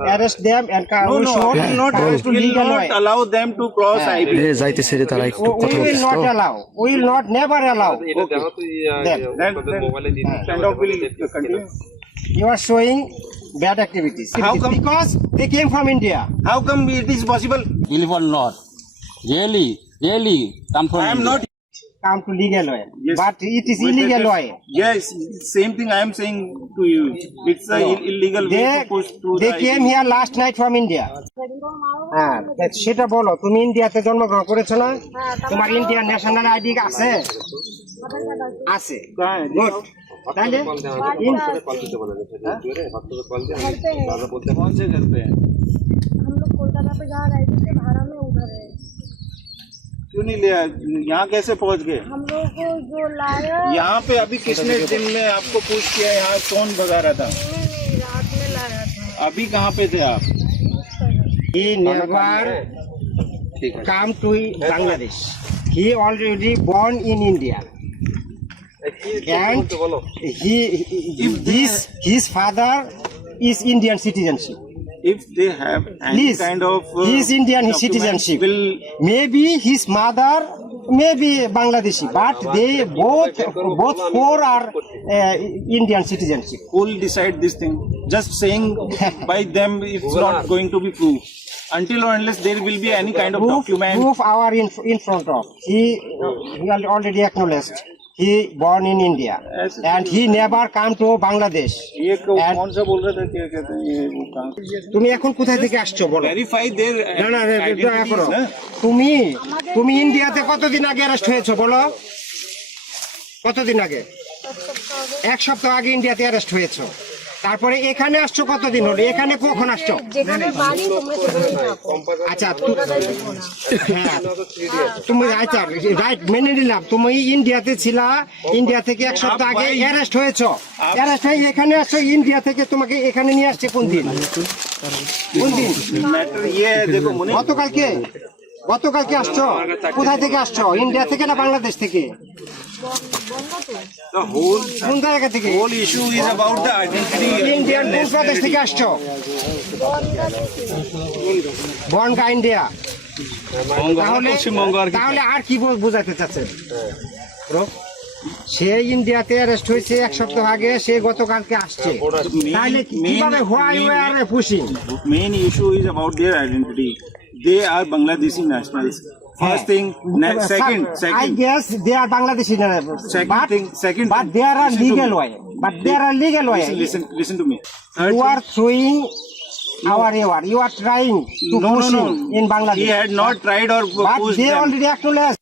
arrest them and No, we no, should we will not, to will legal not way. allow them to cross IP. যাইতেছে রে তারা একটু We কথা will বলতেছে not তো allow. We will not never allow. Then kind of will continue. You are showing bad activities. How come? Because they came from India. How come it is possible? Believe or not, really come from I am India. not. Come to legal way. Yes. But it is illegal way. Yes, same thing I am saying to you. It's a illegal way to push through They the came here last night from India. হ্যাঁ সেটা বলো, তুমি ইন্ডিয়াতে জন্মগ্রহণ করেছো না? তোমার Indian national ID আছে? আছে। গুড। তাহলে कौन से घर पे है? हम लोग कोलकाता पे जा रहे थे, भाड़ा में उधर है। क्यों नहीं लिया? यहाँ कैसे पहुँच गए? हम लोग को जो लाया यहाँ पे अभी किसने दिन में आपको पुश किया? यहाँ कौन भगा रहा था? नहीं, रात में लाया था। अभी कहाँ पे थे आप? he never come to Bangladesh. He already born in India. And his father is Indian citizenship. If they have any Please, kind of he is Indian documents, citizenship. will Maybe his mother may be Bangladeshi, but they both four are Indian citizenship. who will decide this thing? Just saying by them it's not going to be proved. Until or unless there will be any kind of document. Proof our in front of. He already acknowledged. He born in India and he never come to Bangladesh. ये And- कौन सा बोल रहा था? क्या कहते हैं ये वो कहाँ? তুমি এখন কোথায় থেকে আসছো বলো? Verify their না না দয়া identities, করো। না? তুমি ইন্ডিয়াতে কতদিন আগে অ্যারেস্ট হয়েছো বলো? কতদিন আগে? এক সপ্তাহ আগে ইন্ডিয়াতে অ্যারেস্ট হয়েছো। তারপরে এখানে আসছো কতদিন হলো? এখানে কখন আসছো? যেখানে বাড়ি তোমরা সেখানেই থাকো। আচ্ছা কলকাতায় থেকো না। হ্যাঁ তুমি আচ্ছা রাইট মেনে নিলাম, তুমি ইন্ডিয়াতে ছিলা, ইন্ডিয়া থেকে এক সপ্তাহ আগে অ্যারেস্ট হয়েছো, অ্যারেস্ট হয়ে এখানে আসছো, ইন্ডিয়া থেকে তোমাকে এখানে নিয়ে আসছে কোন দিন? কোন দিন? मैटर ये है, देखो मुने গতকালকে গতকালকে আসছো? কোথায় থেকে আসছো? ইন্ডিয়া থেকে না বাংলাদেশ থেকে? the whole কোন জায়গা থেকে? issue is about the identity. Indian কোন প্রদেশ থেকে আসছো? বনগা ইন্ডিয়া। তাহলে তাহলে আর কি বোঝাতে চাচ্ছেন? সে ইন্ডিয়াতে অ্যারেস্ট হয়েছে এক সপ্তাহ আগে, সে গতকালকে আসছে, তাহলে কিভাবে why are pushing? Main issue is about their identity. They are Bangladeshi nationals. First thing, second, I guess they are Bangladeshi, second but thing, there are listen to legal me. way. But there are legal way. Listen to me. You are throwing our reward. You are trying to push him in Bangladesh. He had not tried or But pushed they them. already acknowledged.